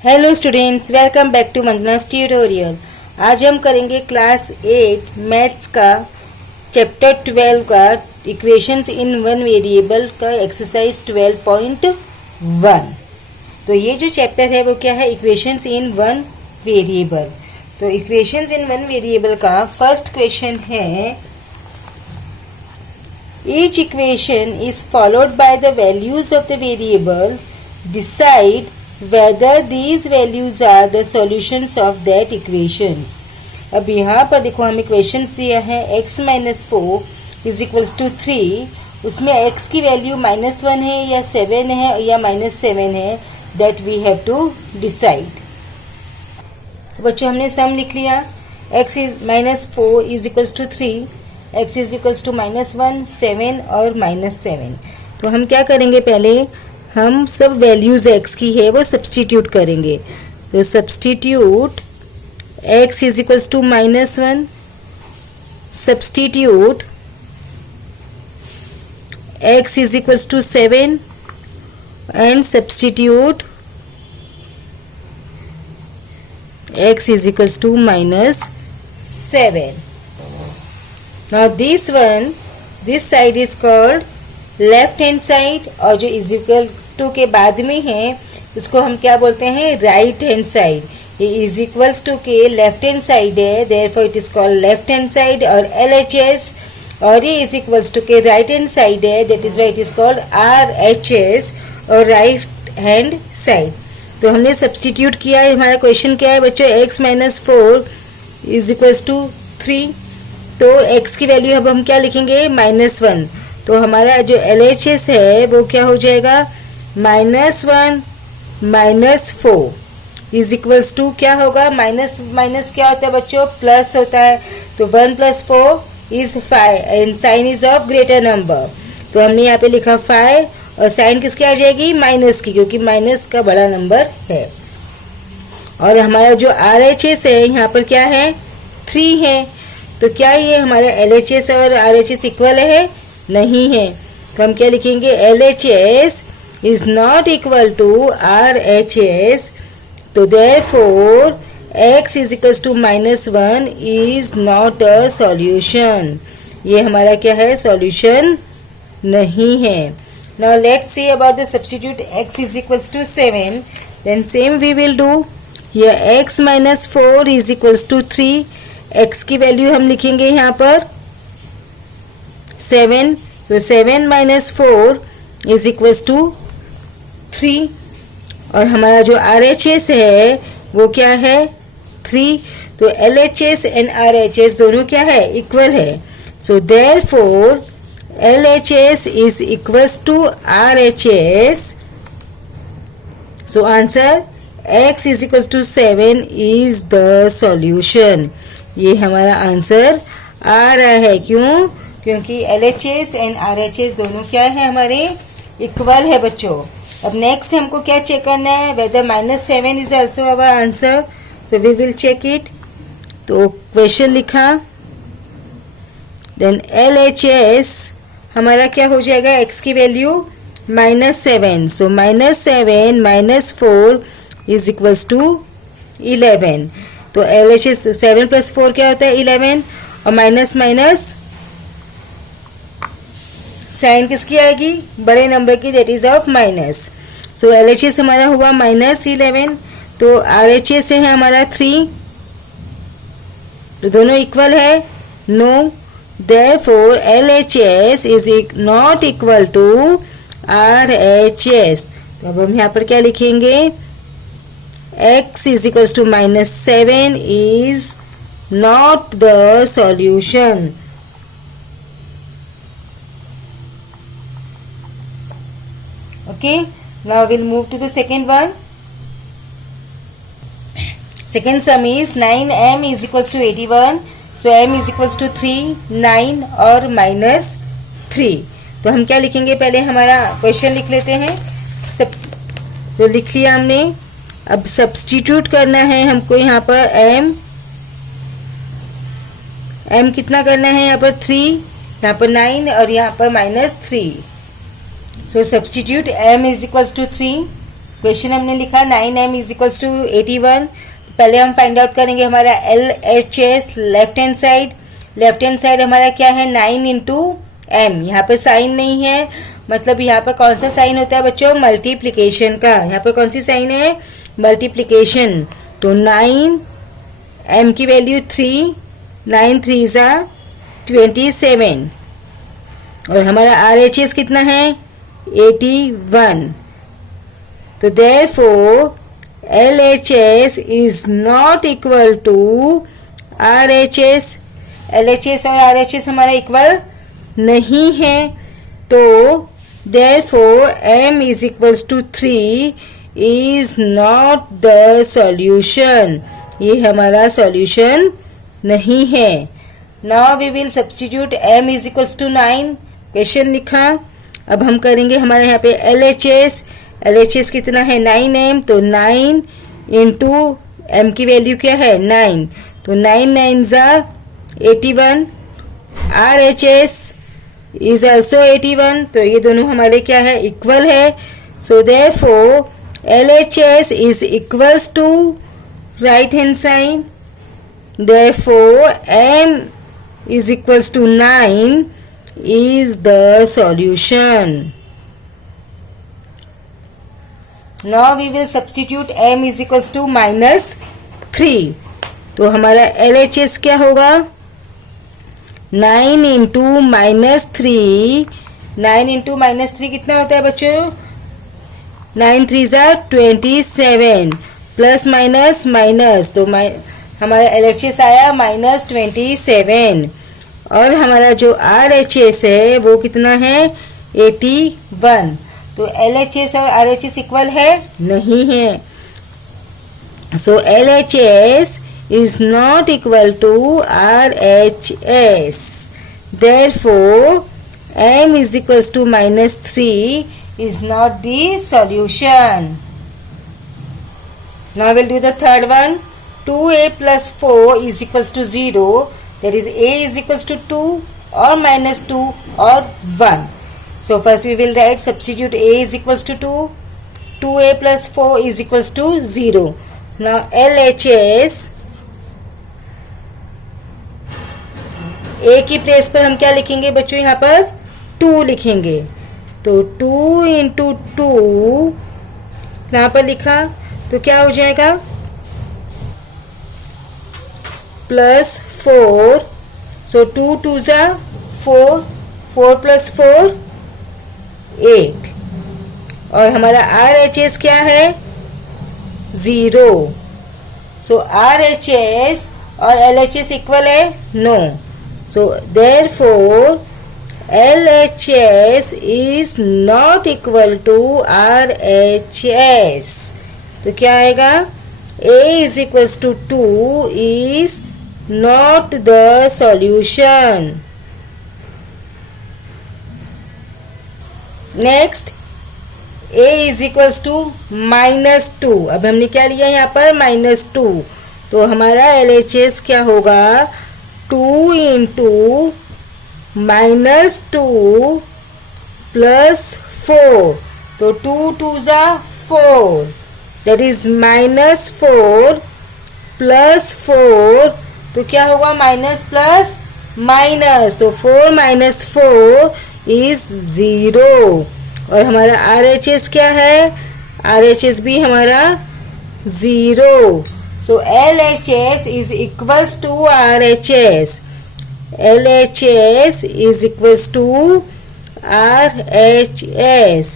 Hello students, welcome back to Vandana's tutorial. आज हम करेंगे क्लास 8 मैथ्स का चैप्टर 12 का इक्वेशंस इन वन वेरिएबल का एक्सरसाइज 12.1। तो ये जो चैप्टर है वो क्या है, इक्वेशंस इन वन वेरिएबल। तो इक्वेशंस इन वन वेरिएबल का फर्स्ट क्वेश्चन है, each equation is followed by the values of the variable, decide whether these values are the solutions of that equations। अब यहाँ पर देखो हम इक्वेशन दिया है x minus 4 is equals to 3। उसमें x की वैल्यू -1 है या 7 है या -7 है, that we have to decide. बच्चों हमने सम लिख लिया, x is -4 is equals to 3, x is equals to -1, 7 और -7। तो हम क्या करेंगे, पहले हम सब वैल्यूज x की है वो सब्सटीट्यूट करेंगे। तो substitute x is equals to -1, substitute x is equals to 7 and substitute x is equals to -7। Now this side is called left hand side, और जो इज इक्वल्स टू के बाद में है उसको हम क्या बोलते हैं, राइट हैंड साइड। ये इज इक्वल्स टू के लेफ्ट हैंड साइड है, therefore it is called left hand side और LHS, और ये इज इक्वल्स टू के राइट हैंड साइड है, that is why it is called RHS और राइट हैंड साइड। तो हमने सब्सटीट्यूट किया है। हमारा क्वेश्चन क्या है बच्चों, x minus 4 is equals to 3। तो x की वैल्यू अब हम क्या लिखेंगे, -1। तो हमारा जो LHS है वो क्या हो जाएगा, -1 -4 इज इक्वल्स टू क्या होगा, माइनस क्या होता है बच्चों, प्लस होता है। तो 1 + 4 is 5 and sign is of greater number. तो हमने यहाँ पे लिखा 5 और साइन किसकी आ जाएगी, माइनस की, क्योंकि माइनस का बड़ा नंबर है। और हमारा जो RHS है यहाँ पर क्या है, 3 है। तो क्या ये हमारा LHS और RHS इक्वल है, नहीं है। तो हम क्या लिखेंगे, LHS is not equal to RHS। तो therefore x is equals to -1 is not a solution. ये हमारा क्या है, सॉल्यूशन नहीं है। Now let's see about the substitute x is equals to 7, then same we will do. Here x minus 4 is equals to 3, x की value हम लिखेंगे यहाँ पर 7। So 7 minus 4 is equals to 3। और हमारा जो RHS है वो क्या है, 3। तो LHS एंड RHS दोनों क्या है, इक्वल है। So therefore LHS is equals to RHS। So answer x is equals to 7 is the solution। ये हमारा आंसर आ रहा है, क्यों, क्योंकि LHS एंड RHS दोनों क्या है, हमारे इक्वल है बच्चों। अब नेक्स्ट हमको क्या चेक करना है, whether -7 is also our answer. So we will check it. तो क्वेश्चन लिखा, देन LHS हमारा क्या हो जाएगा, x की value -7। So -7 - 4 is equals to 11। तो LHS 7 + 4 क्या होता है, 11, और माइनस माइनस साइन किसकी आएगी, बड़े नंबर की, that is of minus. So LHS हमारा हुआ -11। तो RHS है हमारा 3। तो दोनों इक्वल है, no, therefore LHS is not equal to RHS। तो अब हम यहाँ पर क्या लिखेंगे, x is equals to -7 is not the solution. Okay, now we'll move to the second one. Second sum is 9m is equals to 81. So m is equals to 3, 9 और -3। तो हम क्या लिखेंगे, पहले हमारा क्वेश्चन लिख लेते हैं। तो लिख लिया हमने। अब सब्स्टिट्यूट करना है हमको यहाँ पर m कितना करना है, यहाँ पर 3, यहाँ पर 9 और यहाँ पर -3। So substitute m is equals to 3 question हमने लिखा 9m इज इक्वल्स टू 81। पहले हम फाइंड आउट करेंगे हमारा LHS left hand side. Left hand side हमारा क्या है 9 इंटू m। यहाँ पे साइन नहीं है, मतलब यहाँ पर कौन सा साइन होता है बच्चों, मल्टीप्लिकेशन का। यहाँ पर कौन सी साइन है, मल्टीप्लिकेशन। तो 9 m की वैल्यू 3, 9 3 ज़ा 27 और हमारा RHS कितना है 81। तो therefore LHS is not equal to RHS। LHS और RHS हमारा इक्वल नहीं है, तो therefore m is equals to 3 is not the solution। ये हमारा सॉल्यूशन नहीं है। Now we will substitute m is equals to 9। Question लिखा। अब हम करेंगे हमारे यहाँ पे LHS। LHS कितना है 9m, तो 9 इंटू m की वैल्यू क्या है 9, तो 9 9 ज़ा 81। RHS इज ऑल्सो 81, तो ये दोनों हमारे क्या है इक्वल है। So therefore LHS is equals to right hand side, therefore m is equals to 9 is the solution। Now we will substitute m is equals to -3। तो हमारा LHS क्या होगा 9 इंटू -3। 9 इंटू -3 कितना होता है बच्चों, 9 3 ज़ा 27 प्लस माइनस माइनस, तो हमारा LHS आया -27 और हमारा जो RHS है वो कितना है 81। तो LHS और RHS इक्वल है नहीं है, so LHS is not equal to RHS। Therefore m is equals to -3 is not the solution. Now will do the third one. 2a plus 4 is equals to 0, that is a is equals to 2 or -2 or 1. So first we will write substitute a is equals to 2, 2a plus 4 is equals to 0. Now LHS, a की place पर हम क्या लिखेंगे बच्चों, यहाँ पर 2 लिखेंगे। तो 2 इंटू 2 यहाँ पर लिखा, तो क्या हो जाएगा +4, सो 2 2 ज़ा 4, 4 + 4 8 और हमारा RHS क्या है 0। सो RHS और LHS इक्वल है no, so therefore LHS is not equal to RHS। तो क्या आएगा a is equals to 2 is not the solution। Next a is equals to -2। अब हमने क्या लिया यहाँ पर -2, तो हमारा LHS क्या होगा 2 इंटू -2 प्लस 4, तो 2 2 ज़ा 4, that is -4 प्लस 4, तो क्या होगा माइनस प्लस माइनस, तो 4 - 4 इज 0 और हमारा RHS क्या है, RHS भी हमारा 0। So LHS is equals to RHS। LHS is equals to RHS,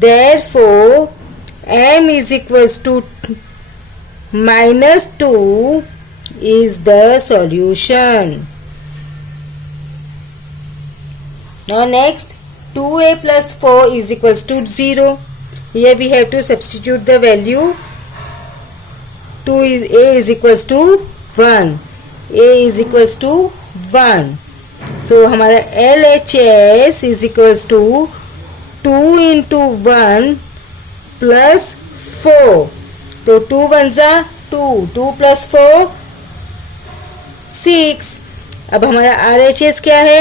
therefore m is equals to -2 is the solution। Now next 2a plus 4 is equals to 0। Here we have to substitute the value। a is equals to 1, a is equals to 1, so हमारा LHS is equals to 2 into 1 plus 4, तो 2 1 ज़ा 2, 2 plus 4 6। अब हमारा RHS क्या है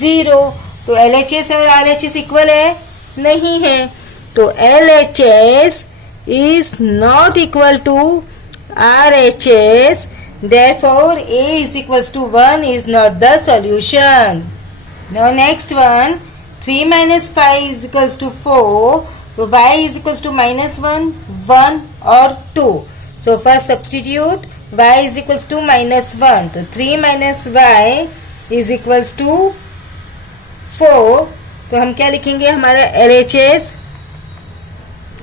0, तो LHS और RHS equal है नहीं है, तो LHS is not equal to RHS, therefore A is equals to 1 is not the solution. Now next one, 3 minus 5 is equals to 4. So y is equals to minus 1, 1 or 2. So first substitute y is equals to minus 1. तो 3 minus y is equals to 4. तो हम क्या लिखेंगे, हमारा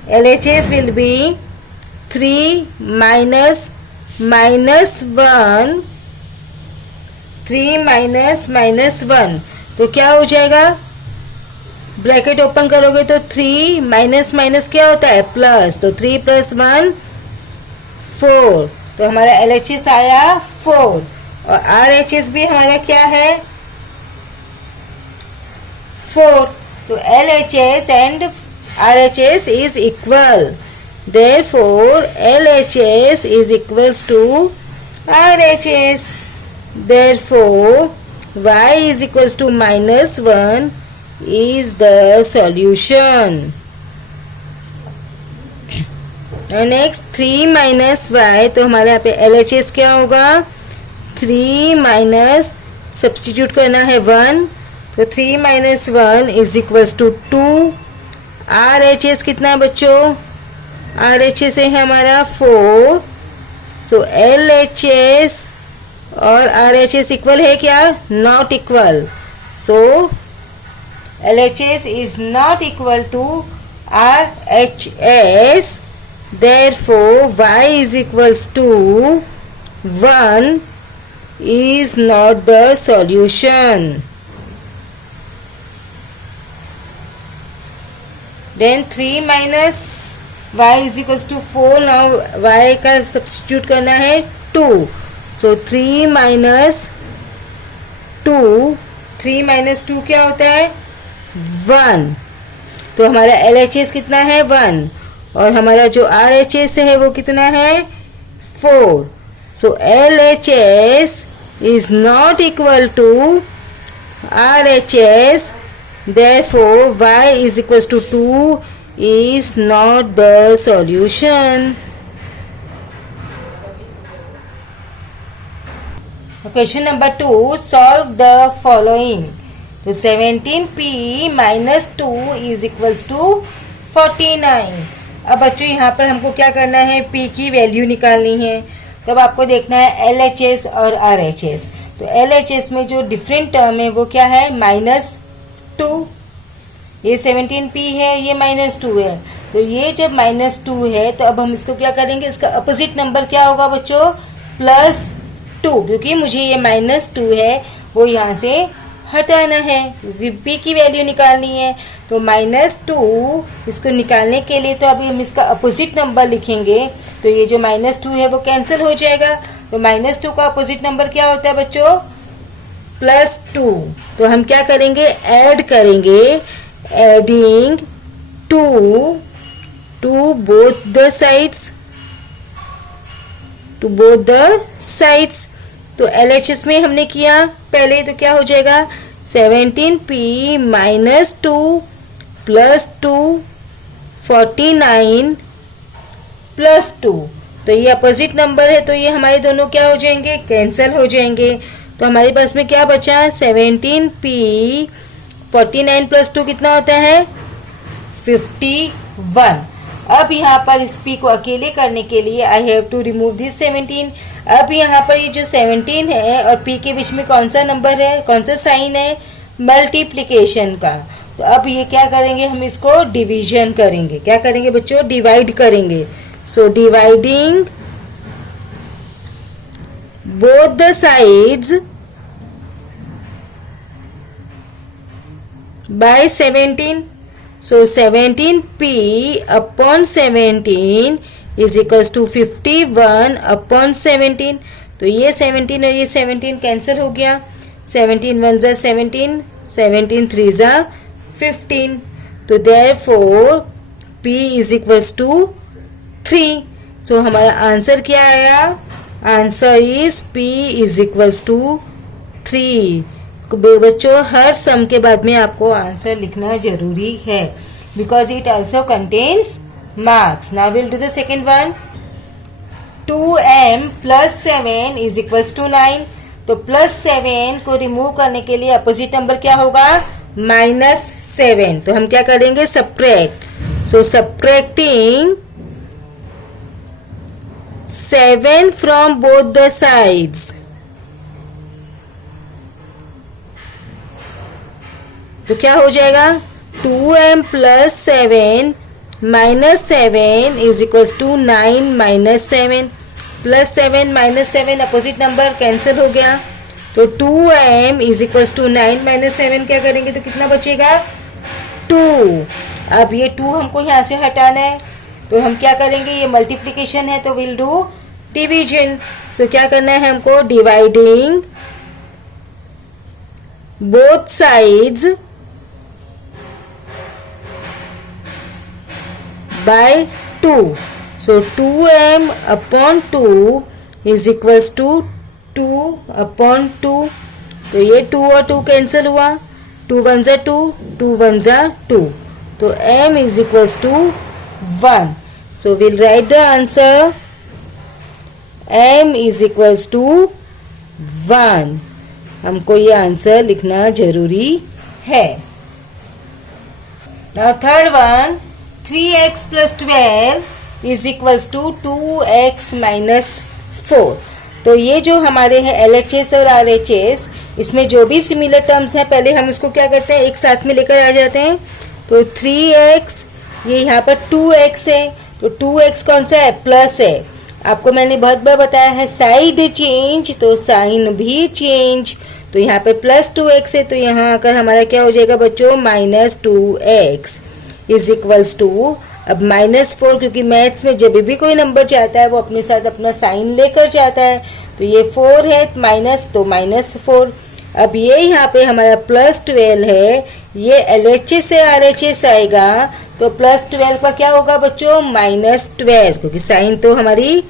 LHS will be 3 minus minus 1, 3 minus minus 1. तो क्या हो जाएगा, ब्रैकेट ओपन करोगे तो 3 माइनस माइनस क्या होता है, प्लस. तो 3 प्लस 1 4. तो हमारा LHS आया 4. और RHS भी हमारा क्या है, 4. तो LHS and RHS is equal. Therefore, LHS is equals to RHS. Therefore, y is equals to minus 1 is the solution. And next 3 minus y. तो हमारे यहाँ पे LHS क्या होगा, 3 माइनस सब्सटीट्यूट करना है 1. तो 3 minus 1 is equals to 2. RHS कितना है बच्चों, RHS है हमारा 4. सो LHS और RHS इक्वल है क्या, not equal. So LHS is not equal to RHS. Therefore, y is equals to 1 is not the solution. Then 3 minus y is equals to 4. Now y का substitute करना है 2. So 3 minus 2. 3 minus 2 क्या होता है, 1. तो हमारा LHS कितना है, 1. और हमारा जो RHS है वो कितना है, 4. So LHS is not equal to RHS. Therefore, y is equals to 2 is not the solution. Question number 2. Solve the following. तो 17p minus 2 is equals to 49. अब बच्चों यहाँ पर हमको क्या करना है, p की वैल्यू निकालनी है. तो अब आपको देखना है LHS और RHS. तो LHS में जो डिफरेंट टर्म है वो क्या है, -2. ये 17p है, ये -2 है. तो ये जब -2 है तो अब हम इसको क्या करेंगे, इसका अपोजिट नंबर क्या होगा बच्चों, +2. क्योंकि मुझे ये -2 है वो यहाँ से हटाना है, p की वैल्यू निकालनी है. तो -2 इसको निकालने के लिए तो अभी हम इसका अपोजिट नंबर लिखेंगे. तो ये जो -2 है वो कैंसिल हो जाएगा. तो -2 का अपोजिट नंबर क्या होता है बच्चों, +2. तो हम क्या करेंगे, ऐड करेंगे, adding 2 to both the sides, to both the sides. तो LHS में हमने किया पहले, तो क्या हो जाएगा, 17p minus 2 plus 2 49 plus 2. तो ये अपोजिट नंबर है, तो ये हमारे दोनों क्या हो जाएंगे, कैंसिल हो जाएंगे. तो हमारे पास में क्या बचा, 17p 49 plus 2 कितना होता है, 51. अब यहाँ पर इस p को अकेले करने के लिए I have to remove this 17. अब यहाँ पर ये जो 17 है और p के बीच में कौन सा नंबर है, कौन सा साइन है, मल्टीप्लिकेशन का. तो अब ये क्या करेंगे, हम इसको डिवीजन करेंगे. क्या करेंगे बच्चों, डिवाइड करेंगे. सो dividing both the sides bye 17. So 17p upon 17 is equals to 51 upon 17. तो ये 17 और ये 17 कैंसिल हो गया. 17 1 जा 17, 17 3 जा 15. तो therefore p is equals to 3. तो हमारा आंसर क्या आया, answer is p is equals to 3. बच्चों हर सम के बाद में आपको आंसर लिखना जरूरी है. because it also contains marks. Now we'll do the second one. 2m plus 7 is equals to 9. तो प्लस 7 को रिमूव करने के लिए अपोजिट नंबर क्या होगा? -7. तो हम क्या करेंगे? Subtract. So subtracting 7 from both the sides. तो क्या हो जाएगा? 2m plus 7 minus 7 is equals to 9 minus 7. Plus 7 minus 7 opposite number cancel हो गया. तो 2m is equals to 9 minus 7 क्या करेंगे? तो कितना बचेगा? 2. अब ये 2 हमको यहाँ से हटाना है. तो हम क्या करेंगे? ये मल्टीप्लिकेशन है तो विल डू डिवीजन. सो क्या करना है हमको? Dividing both sides by 2. So 2m upon 2 is equals to 2 upon 2. तो ये 2 और 2 कैंसिल हुआ. 2 1 जा 2, 2 1 जा 2. तो m is equals to 1. So we'll write the answer. m is equals to 1. हमको ये आंसर लिखना जरूरी है. Now third one. 3x plus 12 is equals to 2x minus 4. तो ये जो हमारे हैं LHS और RHS, इसमें जो भी सिमिलर टर्म्स हैं पहले हम इसको क्या करते हैं? एक साथ में लेकर आ जाते हैं. तो 3x, ये यहाँ पर 2x है. तो 2x कौन सा है? प्लस है. आपको मैंने बहुत बार बताया है साइड चेंज तो साइन भी चेंज. तो यहाँ पे प्लस 2x है तो यहाँ आकर हमारा क्या हो जाएगा बच्चों? -2x is equals to. अब -4 क्योंकि मैथ्स में जब भी कोई नंबर चाहता है वो अपने साथ अपना साइन लेकर जाता है. तो ये 4 है माइनस तो -4. अब ये यहाँ पे हमारा +12 है. ये LHS से RHS आएगा तो +12 का क्या होगा बच्चों? -12 क्योंकि साइन तो हमारी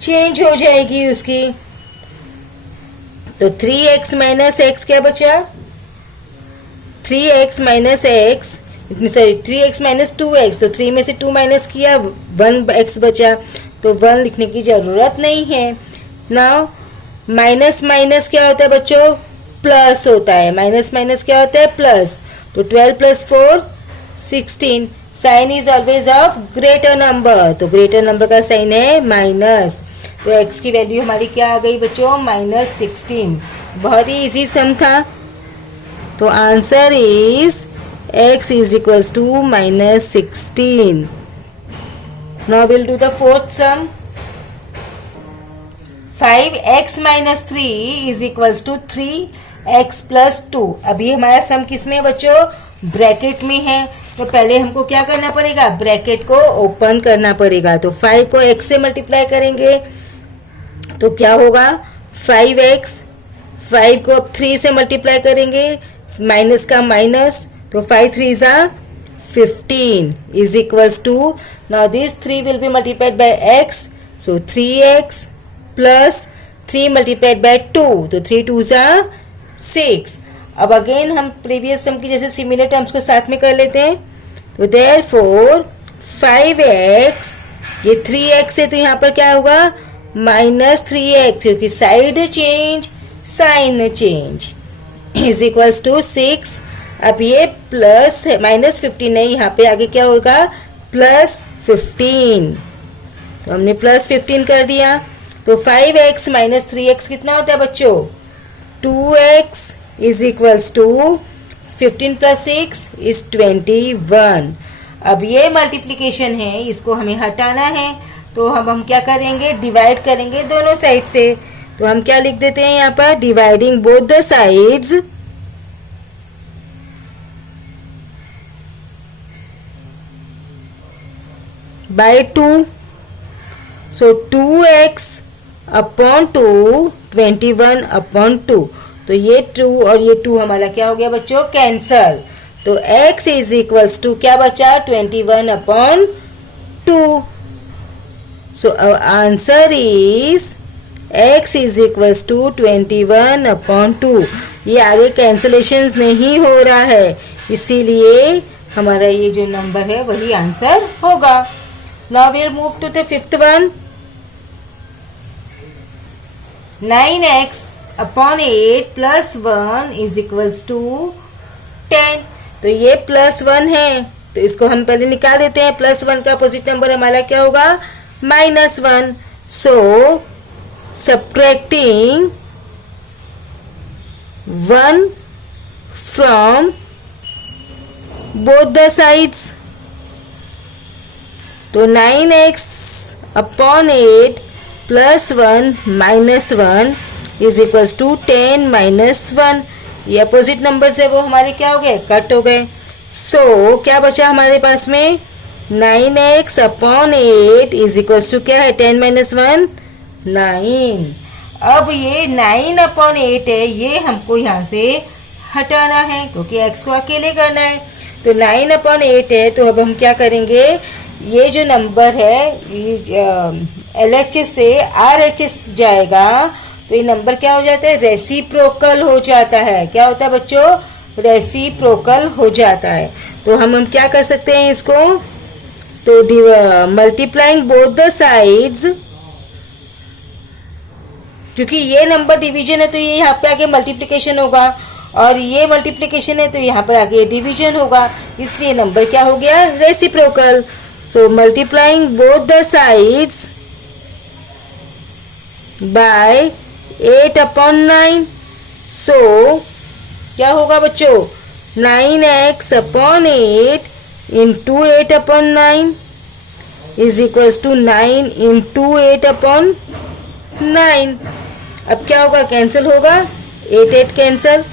चेंज हो जाएगी उसकी. तो 3x माइनस x क्या बचा? 3x minus x sorry 3x minus 2x. तो 3 में से 2 माइनस किया 1x बचा. तो 1 लिखने की जरूरत नहीं है. नाउ माइनस माइनस क्या होता है बच्चों? प्लस होता है. माइनस माइनस क्या होता है? प्लस. तो 12 plus 4 16. Sign is always of greater number. तो ग्रेटर नंबर का साइन है माइनस. तो x की वैल्यू हमारी क्या आ गई बच्चों? -16. बहुत ही इजी सम था. तो answer is x is equals to -16. Now we'll do the fourth sum. 5x minus 3 is equals to 3x plus 2. अभी हमारा सम किस में है बच्चों? ब्रैकेट में है. तो पहले हमको क्या करना पड़ेगा? ब्रैकेट को ओपन करना पड़ेगा. तो 5 को x से मल्टीप्लाई करेंगे तो क्या होगा? 5x. 5 को अब 3 से मल्टीप्लाई करेंगे माइनस का माइनस. तो 5 3s are 15 is equals to. Now this 3 will be multiplied by x. So 3x plus 3 multiplied by 2. तो 3 2s are 6. अब अगेन हम प्रीवियस सम की जैसे सिमिलर टर्म्स को साथ में कर लेते हैं. तो therefore 5x, ये 3x है तो यहाँ पर क्या होगा? -3x क्योंकि side change sign change is equals to 6. अब ये प्लस है -15 है. यहाँ पे आगे क्या होगा? +15. तो हमने +15 कर दिया. तो 5x माइनस 3x कितना होता है बच्चों? 2x is equals to 15 plus 6 is 21. अब ये मल्टीप्लीकेशन है, इसको हमें हटाना है. तो हम क्या करेंगे? डिवाइड करेंगे दोनों साइड से. तो हम क्या लिख देते हैं यहाँ पर? Dividing both the sides by 2. So 2x upon 2 21 upon 2. तो ये 2 और ये 2 हमारा क्या हो गया बच्चों? कैंसल. तो x इज इक्वल्स टू क्या बचा? 21 upon 2. So our answer is x is equals to 21 upon 2. ये आगे कैंसलेशंस नहीं हो रहा है इसीलिए हमारा ये जो नंबर है वही आंसर होगा। Now we move to the fifth one. 9x upon 8 plus 1 is equals to 10। तो ये +1 है, तो इसको हम पहले निकाल देते हैं। +1 का अपोजिट नंबर हमारा क्या होगा? -1। So subtracting 1 from both the sides, तो 9x upon 8 +1 -1 is equals to 10 -1। ये अपोजिट नंबर है वो हमारे क्या हो गए? कट हो गए। सो क्या बचा हमारे पास में? 9x upon 8 is equals to क्या है? 10 -1 9। अब ये 9 अपॉन 8 है, ये हमको यहाँ से हटाना है क्योंकि x को अकेले करना है। तो 9 अपॉन 8 है, तो अब हम क्या करेंगे? ये जो नंबर है LHS से RHS जाएगा, तो ये नंबर क्या हो जाता है? रेसिप्रोकल हो जाता है। क्या होता है बच्चों? रेसिप्रोकल हो जाता है। तो हम क्या कर सकते हैं इसको? तो मल्टीप्लाइंग बोथ द साइड्स, क्योंकि ये नंबर डिवीजन है तो ये यहाँ पे आगे मल्टीप्लिकेशन होगा, और ये मल्टीप्लिकेशन है तो यहाँ पर आगे डिवीजन होगा, इसलिए नंबर क्या हो गया? Reciprocal. So multiplying both the sides by 8 upon 9। सो क्या होगा बच्चों? 9x upon 8 into 8 upon 9 is equals to 9 into 8 upon 9। अब क्या होगा? कैंसिल होगा, 8 8 कैंसिल,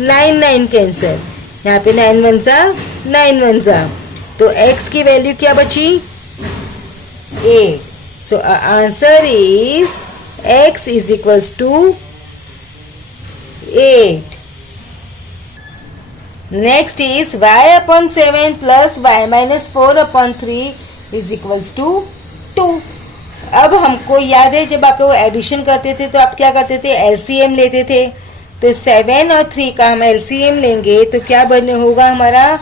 9 9 कैंसिल, यहाँ पे 9 1 सा 9 1 सा, तो x की वैल्यू क्या बची? 8। So answer is x is equals to 8। Next is y upon 7 plus y minus 4 upon 3 is equals to 2। अब हमको याद है जब आप लोग एडिशन करते थे तो आप क्या करते थे? LCM लेते थे। तो 7 और 3 का हम LCM लेंगे तो क्या बने होगा हमारा?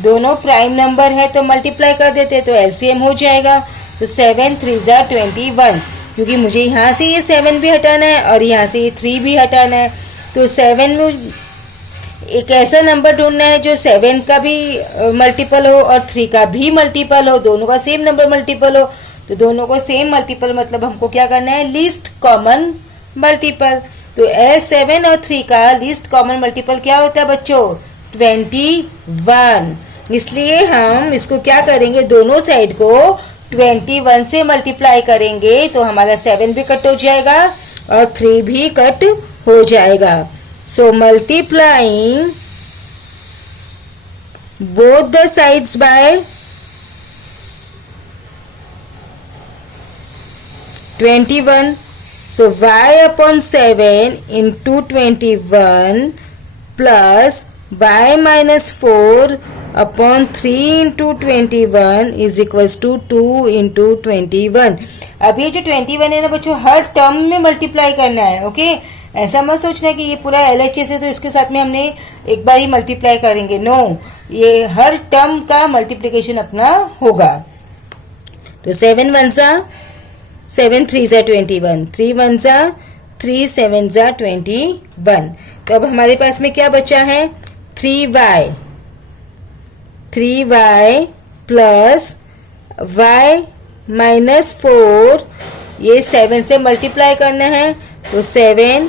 दोनों प्राइम नंबर है तो मल्टीप्लाई कर देते तो LCM हो जाएगा। तो 7 3 ज़ा 21, क्योंकि मुझे यहाँ से ये 7 भी हटाना है और यहाँ से ये 3 भी हटाना है। तो 7 में एक ऐसा नंबर ढूंढना है जो 7 का भी मल्टीपल हो और 3 का भी मल्टीपल हो, दोनों का सेम नंबर मल्टीपल हो। तो दोनों को सेम मल्टीपल मतलब हमको क्या करना है? Least common multiple. तो 7 और 3 का लीस्ट कॉमन मल्टीपल क्या होता है बच्चों? 21। इसलिए हम इसको क्या करेंगे? दोनों साइड को 21 से मल्टीप्लाई करेंगे तो हमारा 7 भी कट हो जाएगा और 3 भी कट हो जाएगा। So multiplying both the sides by 21. So y upon 7 into 21 plus y minus 4 upon 3 into 21 is equals to 2 into 21. अब ये जो 21 है ना बच्चों, हर टर्म में मल्टीप्लाई करना है। ओके, ऐसा मत सोचना कि ये पूरा LHS है तो इसके साथ में हमने एक बार ही मल्टीप्लाई करेंगे। नो, ये हर टर्म का मल्टीप्लिकेशन अपना होगा। तो 7 1 सा 7 3 ज़ा 21, 3 1 ज़ा 3 7 ज़ा 21। तो अब हमारे पास में क्या बचा है? 3y प्लस y माइनस 4, ये 7 से मल्टीप्लाई करना है तो 7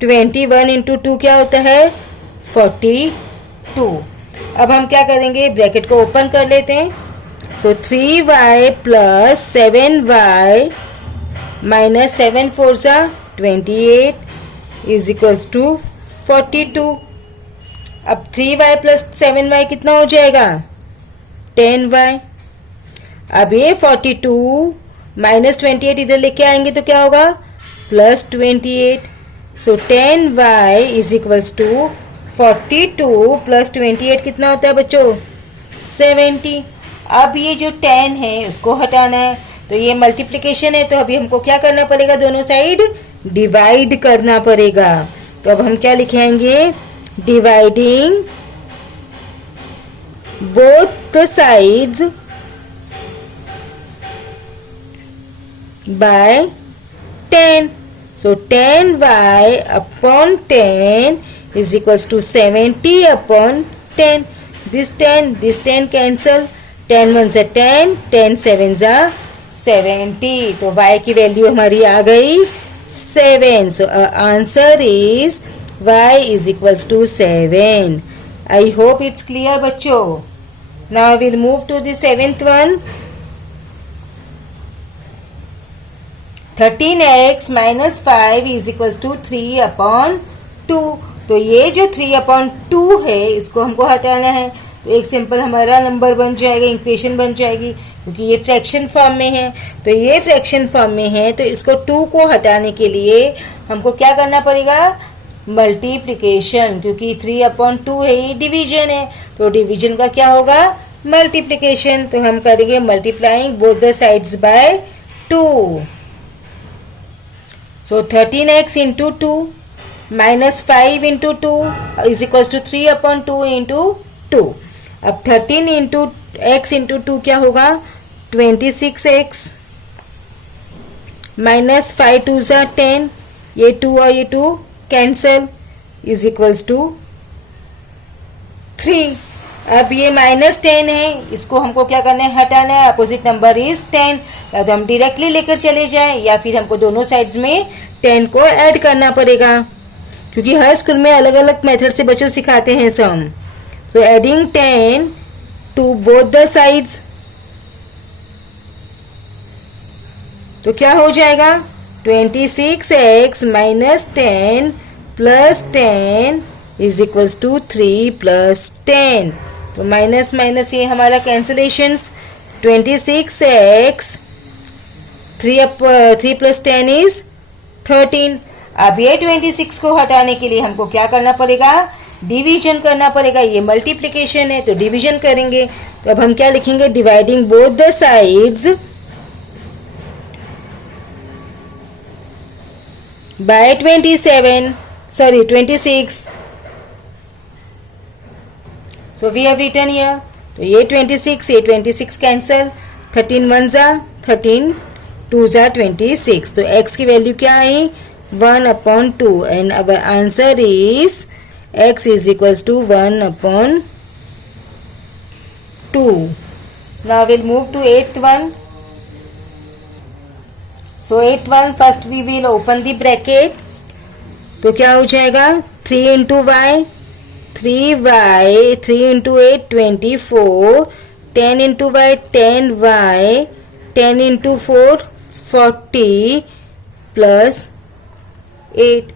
21 इंटू 2 क्या होता है? 42। अब हम क्या करेंगे? ब्रैकेट को ओपन कर लेते हैं। सो 3y प्लस 7y माइनस 7 4 ज़ा 28 इज इक्वल्स टू 42। अब 3y प्लस 7y कितना हो जाएगा? 10y। अब ये 42 माइनस 28 इधर लेके आएंगे तो क्या होगा? Plus 28। So 10y is equals to 42 plus 28 कितना होता है बच्चों? 70। अब ये जो 10 है उसको हटाना है, तो ये मल्टीप्लिकेशन है तो अभी हमको क्या करना पड़ेगा? दोनों साइड डिवाइड करना पड़ेगा। तो अब हम क्या लिखेंगे? Dividing both the sides by 10. So 10y upon 10 is equals to 70 upon 10. This 10 cancel. 10 1s are 10, 10 7s are 70. तो y की वैल्यू हमारी आ गई 7. So answer is y is equals to 7. I hope it's clear बच्चों. Now we'll move to the 7th one. 13x minus 5 is equals to 3 upon 2. तो ये जो 3 upon 2 है इसको हमको हटाना है. तो एक सिंपल हमारा नंबर बन जाएगा, इक्वेशन बन जाएगी, क्योंकि ये फ्रैक्शन फॉर्म में है. तो ये फ्रैक्शन फॉर्म में है तो इसको 2 को हटाने के लिए हमको क्या करना पड़ेगा? मल्टीप्लिकेशन, क्योंकि 3 अपॉन 2 है ये डिवीजन है. तो डिवीजन का क्या होगा? मल्टीप्लिकेशन. तो हम करेंगे multiplying both the sides bye 2. So 13x into 2 minus 5 into 2 is equals to 3 upon 2 into 2. अब 13 into x into 2 क्या होगा? 26x minus 5 2s are 10. ये 2 और ये 2 कैंसल is equals to 3. अब ये -10 है, इसको हमको क्या करना है? हटाना है. Opposite number is 10. या तो हम डायरेक्टली लेकर चले जाएं या फिर हमको दोनों साइड्स में 10 को ऐड करना पड़ेगा, क्योंकि हर स्कूल में अलग अलग मेथड से बच्चों सिखाते हैं sum. So adding 10 to both the sides, तो क्या हो जाएगा? 26x minus 10 plus 10 is equals to 3 plus 10. तो माइनस माइनस ये हमारा कैंसिलेशंस. 26x 3 plus 10 is 13. अब ये 26 को हटाने के लिए हमको क्या करना पड़ेगा? डिवीजन करना पड़ेगा. ये मल्टीप्लिकेशन है तो डिवीजन करेंगे. तो अब हम क्या लिखेंगे? Dividing both the sides bye 26. So we have written here. तो ये 26 cancel. 13 1s are 13, 2s are 26. तो x की वैल्यू क्या आई? 1 upon 2. And our answer is x is equals to 1 upon 2. Now we'll move to 8th one. So 8th one, first we will open the bracket. तो क्या हो जाएगा? 3 into y, 3y, 3 into 8 24, 10 into y 10y, 10 into 4 40 plus 8.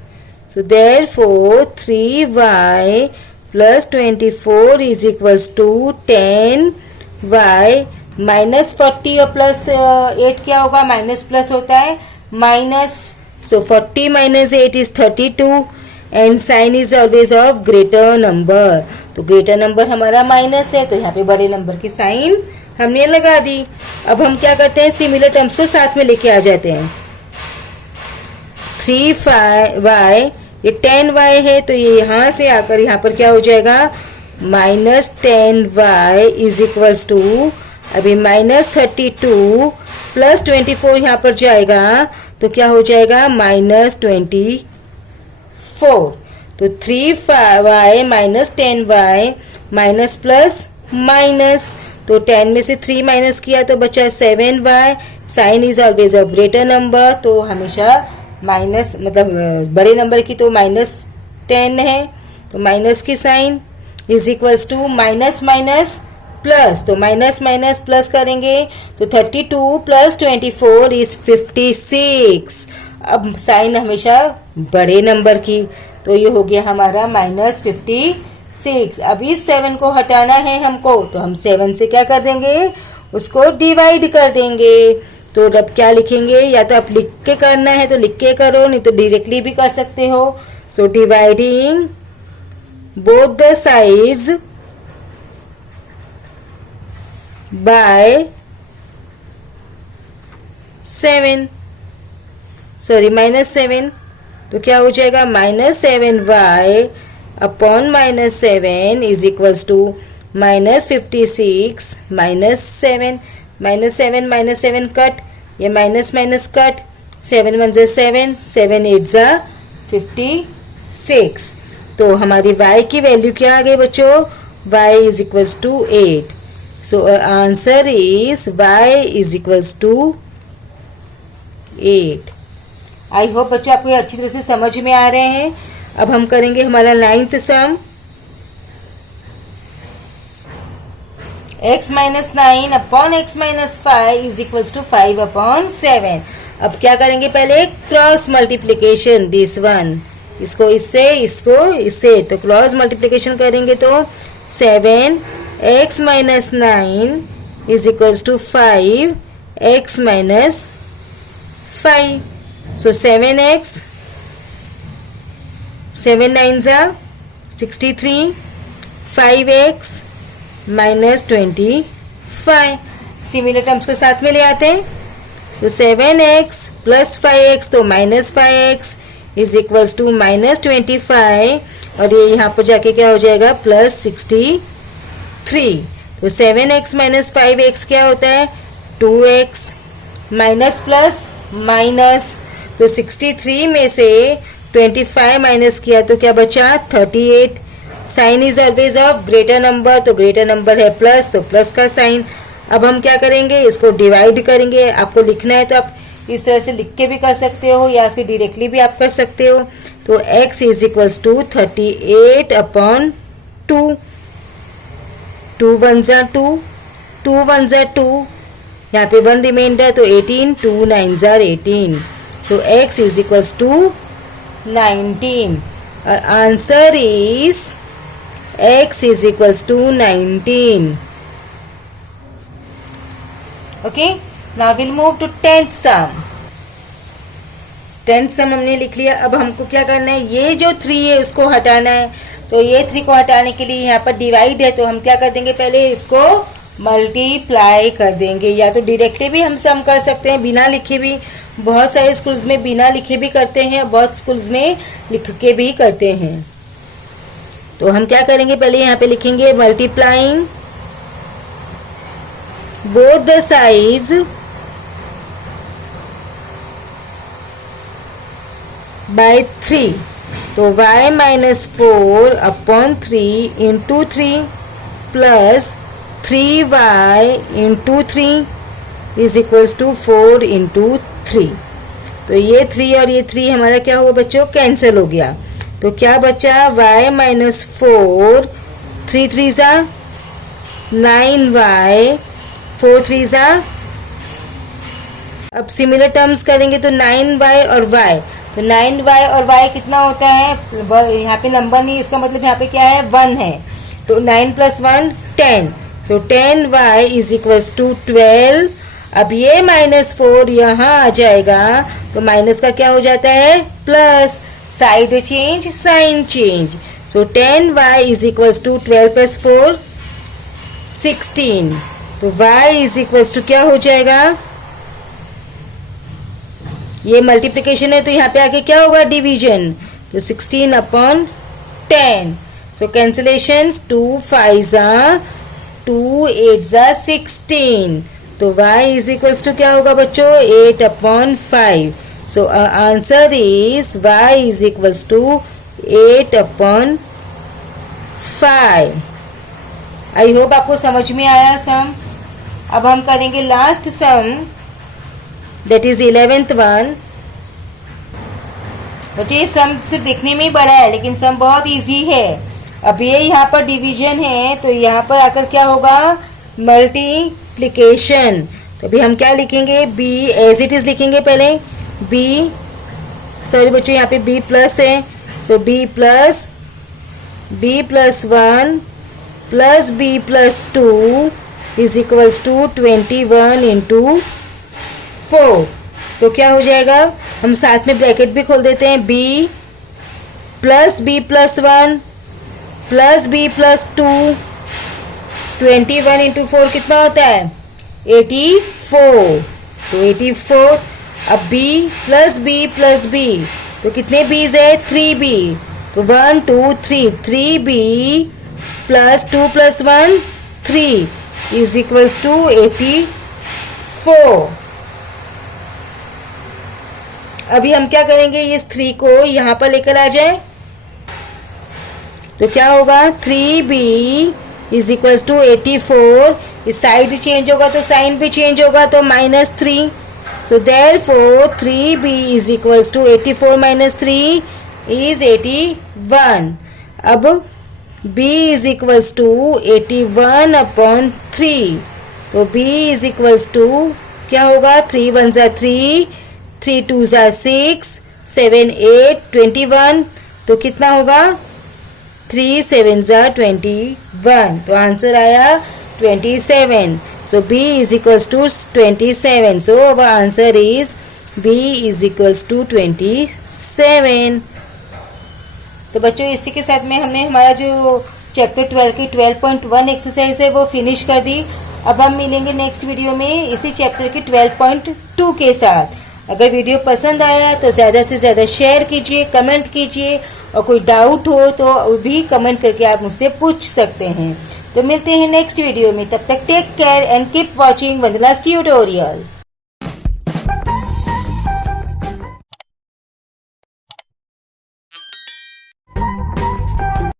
So therefore 3y plus 24 is equals to 10y minus 40 और plus 8 क्या होगा? Minus plus होता है minus. So 40 minus 8 is 32 and sign is always of greater number. तो greater number हमारा minus है तो यहाँ पे बड़े नंबर की साइन हमने लगा दी. अब हम क्या करते हैं? सिमिलर टर्म्स को साथ में लेके आ जाते हैं. 3y ये 10y है तो ये यहाँ से आकर यहाँ पर क्या हो जाएगा? Minus 10y is equals to अभी माइनस 32 प्लस 24 यहाँ पर जाएगा तो क्या हो जाएगा? माइनस 24. तो 3y minus 10y minus plus minus. तो 10 में से 3 माइनस किया तो बचा 7y. Sign is always of greater number. तो हमेशा माइनस मतलब बड़े नंबर की तो -10 है तो माइनस की sign is equals to minus minus plus. तो माइनस माइनस प्लस करेंगे तो 32 प्लस 24 इज 56. अब साइन हमेशा बड़े नंबर की तो ये हो गया हमारा -56. अब इस 7 को हटाना है हमको तो हम 7 से क्या कर देंगे? उसको डिवाइड कर देंगे. तो अब क्या लिखेंगे? या तो आप लिख के करना है तो लिख के करो, नहीं तो डायरेक्टली भी कर सकते हो. So dividing both the sides by 7 -7. तो क्या हो जाएगा? -7y upon -7 is equals to -56 -7 -7 cut, ये माइनस माइनस कट, 7 1 ज़ा 7, 7 8 ज़ा 56। तो हमारी y की वैल्यू क्या आ गई बच्चों? y is equals to 8। So answer is y is equals to 8। I hope बच्चों आपको ये अच्छी तरह से समझ में आ रहे हैं। अब हम करेंगे हमारा 9th sum. x minus 9 upon x minus 5 is equals to 5 upon 7। अब क्या करेंगे? पहले क्रॉस मल्टीप्लीकेशन, दिस वन, इसको इससे, इसको इससे, तो क्रॉस मल्टीप्लीकेशन करेंगे तो 7 x minus 9 is equals to 5 x minus 5। So 7x, 7 9 ज़ा 63, 5x माइनस 25। सिमिलर टर्म्स को साथ में ले आते हैं, तो 7x प्लस 5x तो minus 5x is equals to minus 25, और ये यहाँ पर जाके क्या हो जाएगा? प्लस 63। तो 7x माइनस 5x क्या होता है? 2x। माइनस प्लस माइनस, तो 63 में से 25 माइनस किया तो क्या बचा? 38। Sign is always of greater number, तो ग्रेटर नंबर है प्लस, तो प्लस का साइन। अब हम क्या करेंगे? इसको डिवाइड करेंगे। आपको लिखना है तो आप इस तरह से लिख के भी कर सकते हो, या फिर डायरेक्टली भी आप कर सकते हो। तो x is equals to 38 upon 2। 2 1 ज़ा 2, 2 1 ज़ा 2, यहाँ पे 1 रिमाइंडर, तो 18, 2 9 ज़ा 18। So x is equals to 19। और answer is x is equals to 19। Okay, now will move to 10th sum. 10th sum हमने लिख लिया। अब हमको क्या करना है? ये जो 3 है उसको हटाना है। तो ये 3 को हटाने के लिए यहाँ पर डिवाइड है, तो हम क्या कर देंगे? पहले इसको मल्टीप्लाई कर देंगे, या तो डायरेक्टली भी हम सम कर सकते हैं बिना लिखे भी। बहुत सारे स्कूल्स में बिना लिखे भी करते हैं, बहुत स्कूल्स में लिख के भी करते हैं। तो हम क्या करेंगे? पहले यहाँ पे लिखेंगे multiplying both the sides by 3, तो y minus 4 upon 3 into 3 plus 3y into 3 is equals to 4 into 3। तो ये 3 और ये 3 हमारा क्या हुआ बच्चों? कैंसिल हो गया। तो क्या बचा? y माइनस 4, 3 3 ज़ा 9y, 4 3 ज़ा, अब सिमिलर टर्म्स करेंगे तो 9y और y, तो 9y और y कितना होता है? यहाँ पे नंबर नहीं, इसका मतलब यहाँ पे क्या है? 1 है। तो 9 plus 1 10, so 10y is equals to 12। अब ये माइनस 4 यहाँ आ जाएगा, तो माइनस का क्या हो जाता है? Plus, side change, sign change. So 10y is equals to 12 plus 4 16। तो y इज इक्वल्स टू क्या हो जाएगा? ये मल्टीप्लिकेशन है तो यहाँ पे आके क्या होगा? डिवीजन। तो 16 अपॉन 10। सो कैंसिलेशंस, 2 5 ज़ा 2 8 ज़ा 16। तो y इज इक्वल्स टू क्या होगा बच्चों? 8 upon 5। So answer is y is equals to 8 upon 5। I hope आपको समझ में आया सम। अब हम करेंगे last sum, that is 11th one. बच्चों ये सम सिर्फ दिखने में ही बड़ा है, लेकिन सम बहुत इजी है। अब ये यहाँ पर डिवीजन है, तो यहाँ पर आकर क्या होगा? मल्टीप्लिकेशन। तो अभी हम क्या लिखेंगे? b एज इट इज लिखेंगे पहले। b, सॉरी बच्चों यहाँ पे b प्लस है, so b plus 1 plus b plus 2 is equals to 21 into 4। तो क्या हो जाएगा? हम साथ में ब्रैकेट भी खोल देते हैं। b plus 1 plus b plus 2, 21 into 4 कितना होता है? 84। तो 84। अब b प्लस b, तो कितने b's है? 3b। तो 1 2 3, 3b plus 2 + 1 3 is equals to 84। अभी हम क्या करेंगे, इस 3 को यहां पर लेकर आ जाए तो क्या होगा 3b इज इक्वल्स टू 84। इस साइड चेंज होगा तो साइन भी चेंज होगा तो -3। So therefore 3b is equals to 84 - 3 is 81। अब b इज इक्वल्स टू 81/3। तो b इज इक्वल्स टू क्या होगा, 3 × 1 = 3, 3 × 2 = 6, 7 8 21। तो कितना होगा, 3 7 = 21। तो आंसर आया 27। So b is equals to 27। So अब answer is b is equals to 27। तो बच्चों इसी के साथ में हमने हमारा जो चैप्टर 12 की 12.1 एक्सरसाइज है वो फिनिश कर दी। अब हम मिलेंगे नेक्स्ट वीडियो में इसी चैप्टर की 12.2 के साथ। अगर वीडियो पसंद आया तो ज़्यादा से ज़्यादा शेयर कीजिए, कमेंट कीजिए, और कोई डाउट हो तो भी कमेंट करके आप मुझसे पूछ सकते हैं। तो मिलते हैं नेक्स्ट वीडियो में, तब तक take care and keep watching Vandana's tutorial.